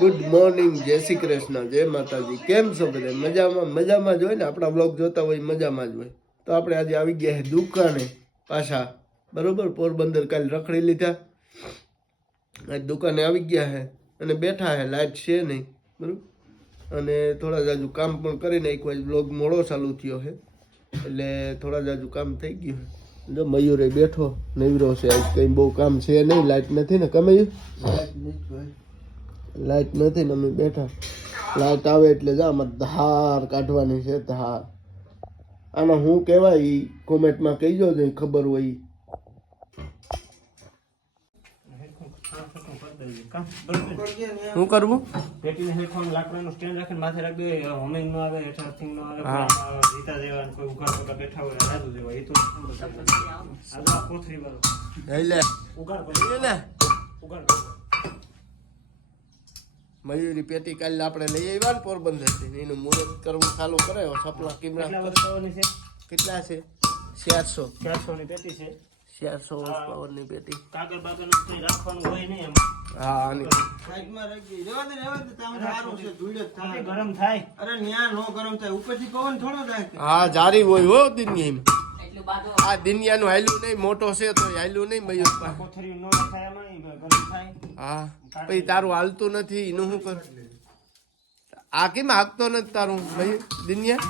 Good morning, જય શ્રી કૃષ્ણ, જય માતાજી. કેમ છો બધા? મજામાં? મજામાં જ હોય ને. આપણા બ્લોગ જોતા હોય મજામાં જ હોય. તો આપણે આજે આવી ગયા છે દુકાને પાછા, બરોબર. પોરબંદર કાલે રખડી લીધા, આજ દુકાને આવી ગયા છે અને બેઠા છે. લાઈટ છે નહીં, બરોબર. અને થોડા જાજુ કામ પણ કરીને એક વાર બ્લોગ મોડો ચાલુ થયો છે, એટલે થોડા જાજુ કામ થઈ ગયું છે. જો મયુરે બેઠો નવરો છે, આજ કંઈ બહુ કામ છે નહીં. લાઈટ નથી ને કમાયું, લાઈટ નથી ને અમે બેઠા. લાઈટ આવે એટલે જ આમાં ધાર કાઢવાની છે, ધાર. આનો શું કહેવાય એ કોમેન્ટમાં કહીજો, જો ખબર હોય ઈ. શું કરવું? પેટીને હેઠળ લાકડાનું સ્ટેન્ડ રાખીને માથે રાખી દે, હોમિંગ નો આવે, હેઠળ થિંગ નો આવે, જીતા દેવા કોઈ ઉઘાડ પકડ બેઠા હોય રાજુ દેવા. એ તો આ કોથરી વાળો લે ઉઘાડ લે ઉઘાડ. મયુરી પેટી કાલે આપણે લઈ આવ્યા ને પોરબંદર થી, એનું મુહૂર્ત કરવું ચાલુ કરે. સપના કિમરા કેટલા છે? 400 ની પેટી છે. 400 હોર્સ પાવર ની પેટી. કાગળ બાગળ કઈ રાખવાનું હોય નહીં એમ. હા, આની સાઈડમાં રાખી રેવા દે તમે સારું છે. ધૂળ જ થાય, ગરમ થાય. અરે ન્યા નો ગરમ થાય, ઉપરથી પવન થોડો થાય. હા જારી હોય હો દિનિયા. આ દિનિયાનું હાલ્યું નહીં, મોટો છે તો હાલ્યું નહીં મયુર પા. કોથરી નો થાય એમાં ગરમ થાય. હા પછી તારું હાલતું નથી, એનું શું કર? આ કેમ હાકતો નથી તારું મયુર દિનિયા?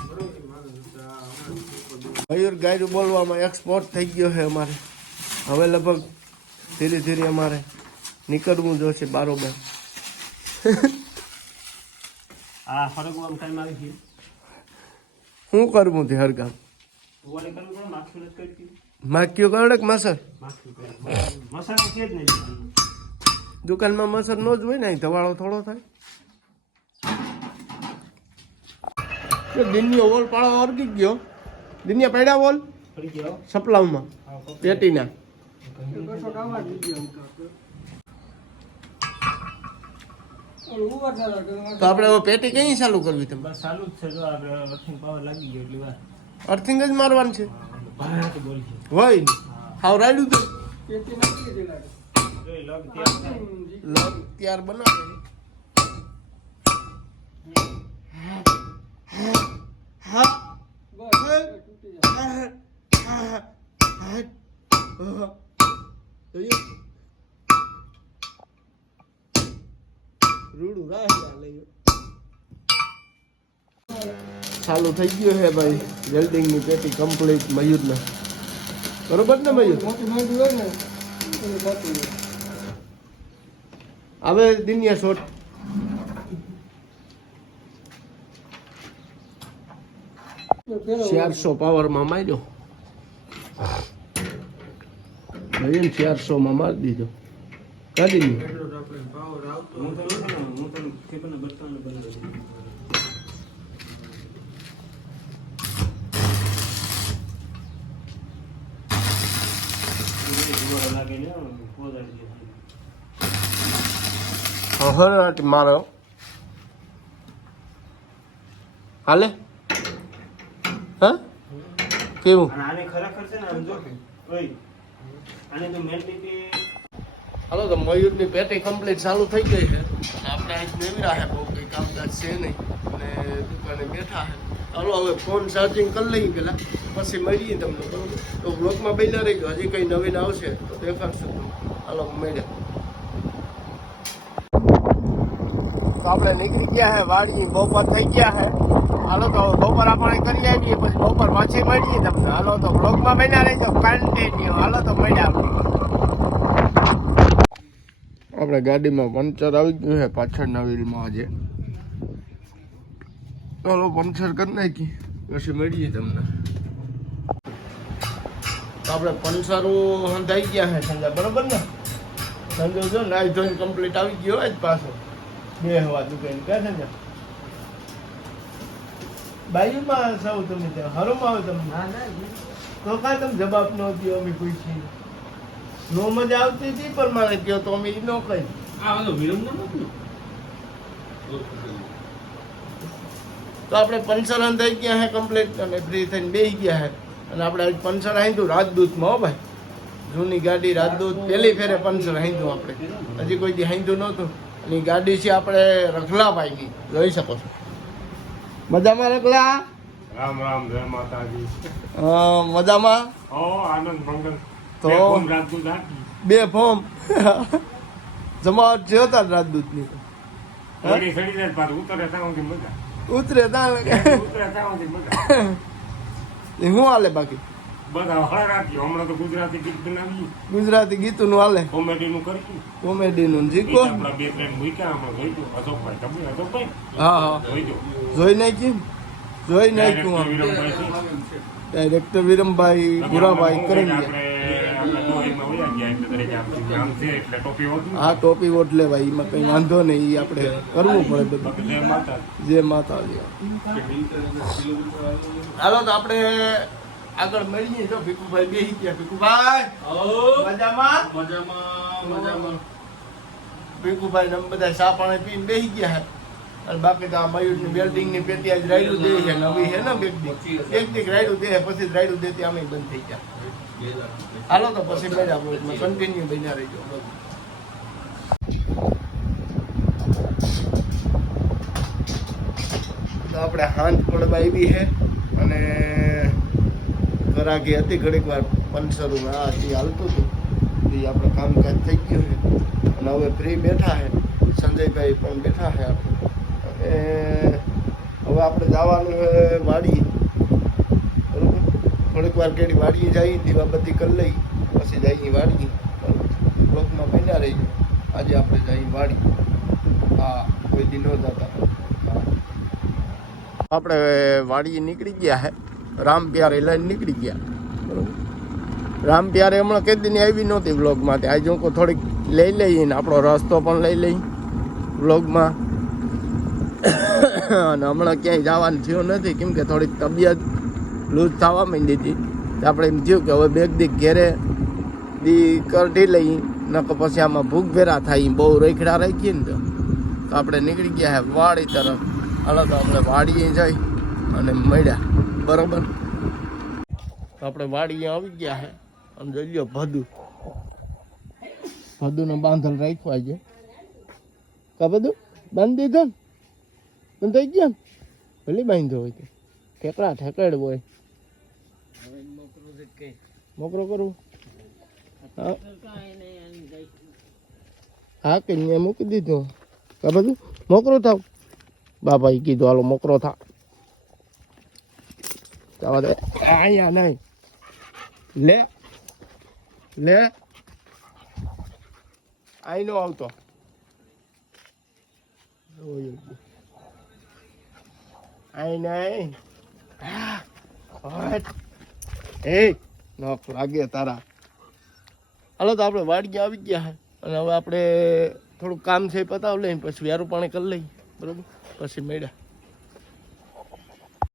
મયુર ગાયરું બોલવામાં એક્સપોર્ટ થઈ ગયો છે અમારે. હવે લગભગ ધીરે ધીરે અમારે નીકળવું જોશે બારોબાર. આ ફરગવામાં ટાઈમ આવી ગયો. શું કરવું તે હરગામ? ઓવારે કરવું પડે, માખી નથી કરતી. માખ્યું કરડે કે મસર? માખી કરે. મસાલો છે જ નહીં. દુકાનમાં મસર નો જ હોય ને, અહીં ધવાળો થોડો થાય. દિનિયો ઓલ પાડો અરગી ગયો. દિનિયા પડ્યા ઓલ પડી ગયો. સપલાવમાં પેટીના. તો આપણે હવે પેટી કઈ ચાલુ કરવી? તમે બસ ચાલુ જ છે. જો આપણે અર્થિંગ પાવર લાગી ગયો એટલી વાર. અર્થિંગ જ મારવાનું છે. ભાઈ તો બોલ છે. હોય ને હાવ રાડ્યું તો જોઈ લોગ ત્યાં થાય. લોક ત્યાર બનાવે. ચાલુ થઈ ગયો છે ભાઈ વેલ્ડિંગ ની પેટી કમ્પ્લીટ મયુરને. બરોબર ને મયુર? હવે દિનિયા શોટ 400 પાવરમાં માર્યો. ભાઈ 400 માં મારી દીધો. કાઢી હું તો ઠેકાને બતાવવાનું બનાવી દઉં. હરાટી મારો હાલે. હા કેવું? આને ખરેખર છે ને આમ જો ઓય આને તો મેન્ટી. હાલો તો મયુરની પેટી કમ્પ્લીટ ચાલુ થઈ ગઈ છે. આપણે આજ મેળવ્યા છે, બહુ કંઈ કામકાજ છે નહીં અને દુકાને બેઠા છે. ચાલો હવે ફોન ચાર્જિંગ કરી લઈએ પેલા, પછી મળીએ તમને, બરોબર? તો બ્લોગમાં બેઠા રહી ગયો. હજી કંઈ નવીન આવશે તો દેખાડશે તમને. હાલો મળ્યા. તો આપણે નીકળી ગયા છે વાડી, બપોર થઈ ગયા છે. હાલો તો બપોર આપણે કરી આવીએ, પછી બપોર પાછી મળીએ તમને. હાલો તો બ્લોગમાં બેઠા રહીજો કન્ટિન્યુ. હાલો તો મળ્યા. આપણે ગાડીમાં પંચર આવી ગયું છે પાછળના વ્હીલમાં આજે. ચાલો પંચર કરી નાખી પછી મળીએ તમને. તો આપણે પંચરું હંધાઈ ગયા છે સંજા, બરોબર ને? સંજો જો નાઈ ધોઈને કમ્પ્લીટ આવી ગયો હોય જ પાછો. બે હવા દુકાન ક્યાં છે ને બાયુમાં સૌ તમે ત્યાં હરોમાં આવે તમને. તો કાંઈ તમે જવાબ ન દો. અમે પૂછી નો મજા આવતી હતી પણ મારે ગયો તો અમે નો કઈ. તો આપણે પંચર થઈ ગયા હે કમ્પ્લીટ અને ફ્રી થઈને બેસી ગયા હે. અને આપણે પંચર હાંધ્યું રાજદૂતમાં. હો ભાઈ, જૂની ગાડી રાજદૂત પહેલી ફેરે પંચર હાંધ્યું આપણે. હજી કોઈ દી હાંધ્યું નહોતું. એની ગાડી છે આપણે રખલાભાઈની, જોઈ શકો છો. મજામાં રખલા? રામ રામ, જય માતાજી. મજામાં? આનંદ મંગલ. તો રાજદૂત બે ફોર્મ જમાવટ છે હતા રાજદૂતની. સડી જાય પાછું ઉતરે ત્યાં મજા. ઉતરે ત્યાં ઉતરે ત્યાં મજા. શું હાલે બાકી? બધા હળરાતી હમણાં તો ગુજરાતી ગીત બનાવી, ગુજરાતી ગીતનું હાલે, કોમેડી નું કર્યું, કોમેડી નું જીકો. આપણા બે ત્રણ મૂક્યા હમણાં જોઈ દો. અશોકભાઈ તમે અશોકભાઈ હા હા જોઈ દો. જોઈ નાખ્યું, જોઈ નાખ્યું. વિરમભાઈ છે. ડાયરેક્ટર વિરમભાઈ ભુરાભાઈ કરંગિયા. આપણે દોહીમાં વયા ગયા એટલે દરેક આપણું નામ છે એટલે ટોપી હોતું. હા ટોપી વોટ લેવાય, એમાં કઈ વાંધો નહીં, એ આપણે કરવું પડે બધું. બાકી જય માતા. જે માતાજી. હાલો તો આપણે આગળ મળીએ. જો ભીખુભાઈ બેસી ગયા. ભીખુભાઈ મજામાં? મજામાં. ભીખુભાઈ ને બધા ચા પાણી પીને બેસી ગયા છે. અને બાકી તો આ મયુરની વેલ્ડિંગ ની પેટી આજ રાયડું દે છે, નવી છે ને એક દીક રાયડું દે પછી રાયડું દેતી અમે બંધ થઈ ગયા. હાલો તો પછી મળ્યા બ્લોગમાં કન્ટિન્યુ બન્યા રહીજો. તો આપણે હાંજ પડવા આવી છે અને ઘરાકી હતી ઘડીક વાર પંચરું આથી હાલતું હતું, એ આપણે કામકાજ થઈ ગયું છે અને હવે ફ્રી બેઠા છે. સંજયભાઈ પણ બેઠા છે આપણે. અને હવે આપણે જવાનું છે વાડી, બરોબર. થોડીક વાર કેડી વાડીએ જઈ, દીવાબત્તી કરી લઈ, પછી જઈએ વાડી. બ્લોકમાં બન્યા રહી. આજે આપણે જઈએ વાડી. હા, કોઈ દી ન જતા. આપણે વાડીએ નીકળી ગયા છે. રામ પ્યારે લઈને નીકળી ગયા, બરોબર. રામ પ્યારે હમણાં કેટલી આવી નહોતી વ્લોગમાં. આજે હું થોડીક લઈ લઈએ ને આપણો રસ્તો પણ લઈ લઈ વ્લોગમાં. અને હમણાં ક્યાંય જવાનું થયું નથી, કેમ કે થોડીક તબિયત લૂઝ થવા માંડી હતી. આપણે એમ થયું કે હવે બેગ દીક ઘેરે દી કાઢી લઈ, નકર પછી આમાં ભૂખ ભેરા થાય, બહુ રેખડા રાખીએ ને તો આપણે નીકળી ગયા હે વાડી તરફ. હાલો તો આપણે વાડીએ જઈ અને મળ્યા, બરોબર. આપણે વાડીએ આવી ગયા હે અને જોઈ લો ભદુને બાંધલ રાખ્યું આજે. કા બધું બાંધી દીધો ને? બંધાઈ ગયા ને? ભલે બાંધ્યો હોય તો ઠેકડા ઠેકડ હોય. મોકરો કરવું? હા કે અહીંયા મૂકી દીધું. કા બધું મોકરો થાવ. બાબા એ કીધું હાલો મોકરો થા. જવા દે. અહીંયા નહીં લે લે, આઈ નો આવતો. આઈ નહીં. એ નોક લાગે તારા. હાલો તો આપણે વાડીએ આવી ગયા છે અને હવે આપણે થોડુંક કામ છે પતાવી લઈએ, પછી વ્યારું પાણી કરી લઈએ, બરોબર. પછી મળ્યા.